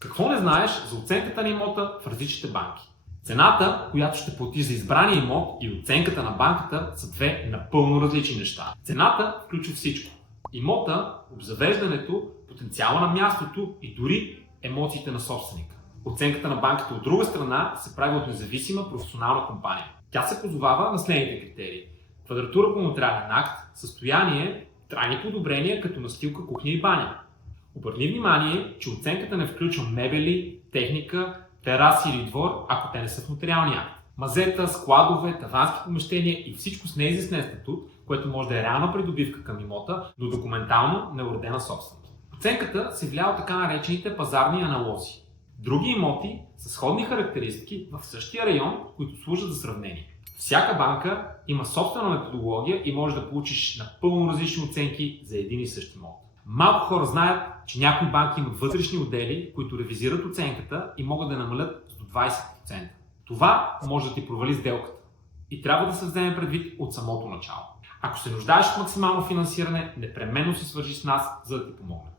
Какво не знаеш за оценката на имота в различните банки? Цената, която ще платиш за избрания имот и оценката на банката са две напълно различни неща. Цената включва всичко. Имота, обзавеждането, потенциала на мястото и дори емоциите на собственика. Оценката на банката от друга страна се прави от независима професионална компания. Тя се позовава на следните критерии: квадратура по нотариален акт, състояние, трайни подобрения като настилка, кухня и баня. Обърни внимание, че оценката не включва мебели, техника, тераси или двор, ако те не са в нотариалния акт. Мазета, складове, тавански помещения и всичко с неизяснен статут, което може да е реална придобивка към имота, но документално неуредена собственост. Оценката се влияе от така наречените пазарни аналози. Други имоти са сходни характеристики в същия район, които служат за сравнение. Всяка банка има собствена методология и може да получиш напълно различни оценки за един и същ имот. Малко хора знаят, че някои банки имат вътрешни отдели, които ревизират оценката и могат да намалят до 20%. Това може да ти провали сделката и трябва да се вземе предвид от самото начало. Ако се нуждаеш от максимално финансиране, непременно се свържи с нас, за да ти помогнем.